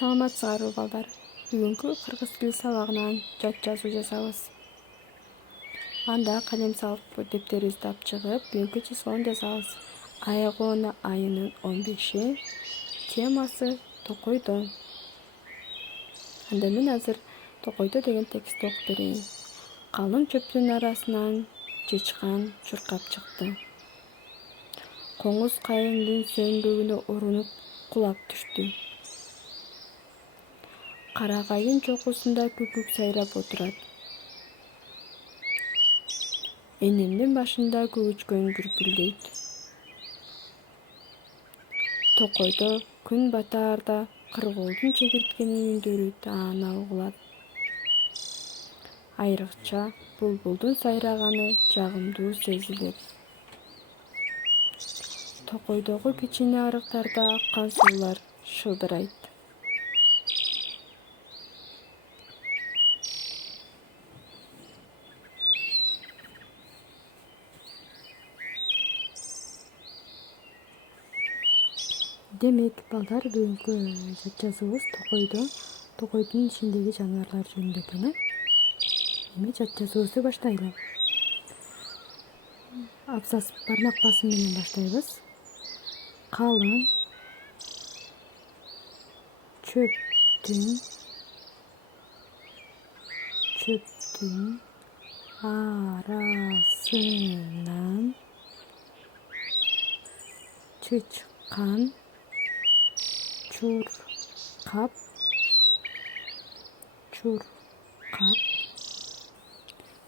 Саламатсыңарбы балдар? Бүгүнкү кыргыз тили сабагынан жат жазуу жасабыз. Анда калем салып дептерибизди алып чыгып, бүгүнкү числону жазабыз. Айгоона айынын 15-и, темасы Токойдо. Анда мен азыр Токойдо деген текстти окуп берейин. Калың чөптүн арасынан чычкан чуркап чыкты. Коңуз кайыңдын сөңгөгүнө урунуп кулап түштү. Карагайдын чокусунда күкүк сайрап отурат. Энемдин башында күгүчкөн күркүлдөйт. Токойдо күн батаарда кыргоолдун чегирткенин үндөрү таана угулат. Айрыкча булбулдун сайраганы жагымдуу сезилет. Токойдогу кичине арыктарда аккан суулар шылдырайт. Демек, балдар, бүгүнкү жат жазуубуз Токойдо. Токойдун ичиндеги жаныбарлар жөнүндө экен, Эми жат жазуубузду баштайлы. Абзац бармак басым менен баштайбыз. Калың чөптүн арасынан чычкан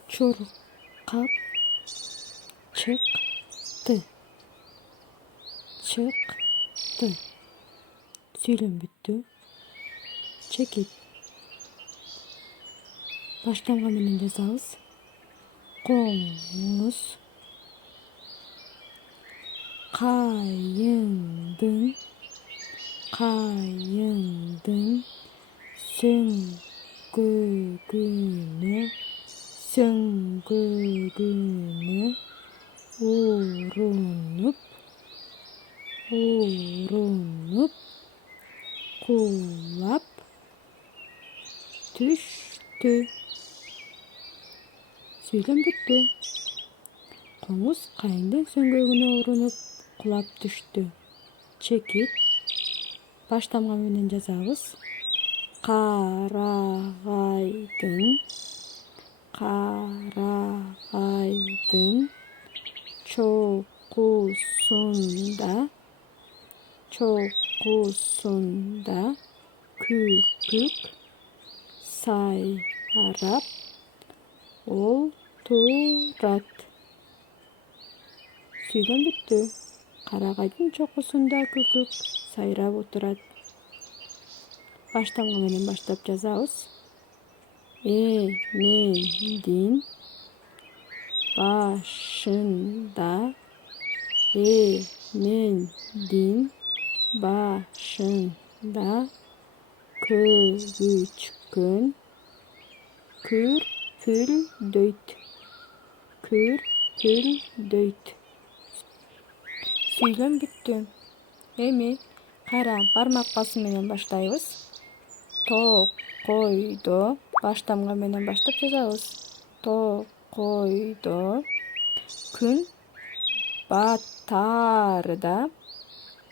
чуркап чыкты. Сүйлөм бүттү. Чекит. Баштамга менен жазабыз. Коңуз кайыңдын сөңгөгүнө урунуп кулап түштү. Сүйлөм бүттү. Коңуз кайыңдын сөңгөгүнө урунуп кулап түштү. Чекит. Баштамга менен жазабыз. Карагайдын чокусунда күкүк сайрап отурат. Сүйлөм бүттү. Карагайдын чокусунда күкүк сайрап отурат. Баштамга менен баштап жазабыз. Эмендин башында күгүчкөн күркүлдөйт. Сүйлөм бүттү. Эми кайра бармак басым менен баштайбыз. Токойдо. Баштамга менен баштап жазабыз. Токойдо күн батаарда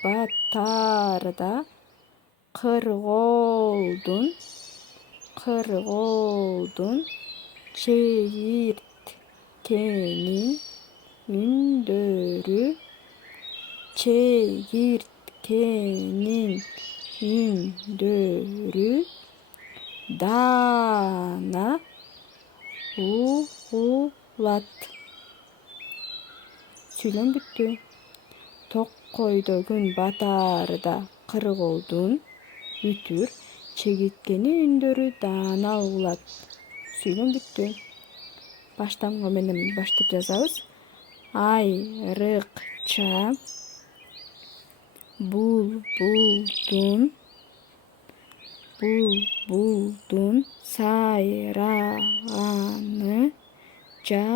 кыргоолдун чегирткенин үндөрү даана угулат. Сүйлөм бүттү. Токойдо күн батаарда кыргоолдун чегирткенин үндөрү даана угулат. Сүйлөм бүттү. Баштамга менен баштап жазабыз. Айрыкча булбулдун сайраганы жагымдуу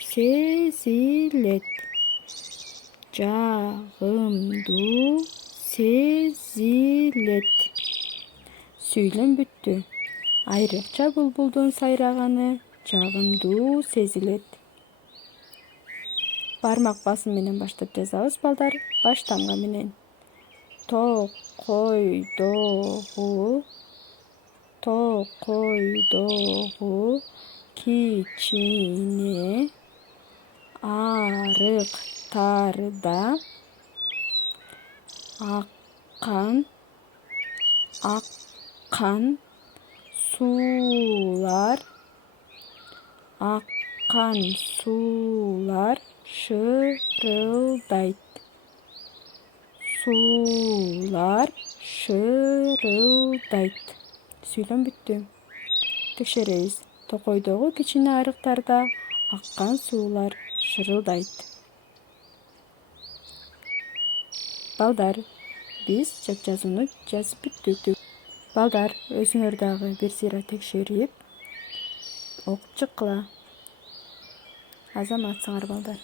сезилет. сезилет. Сүйлөм бүттү. Айрыкча булбулдун сайраганы жагымдуу сезилет. Бармак басым менен баштап жазабыз балдар. Баштамга менен. Токойдогу кичине арыктарда аккан суулар шырылдайт. Сүйлөм бүттү. Текшеребиз. Токойдогу кичине арыктарда аккан суулар шырылдайт. Балдар, биз жап жазууну жазып бүттүк. Балдар, өзүңөр дагы бир сыйра текшерип окуп чыккыла. Азаматсыңар балдар.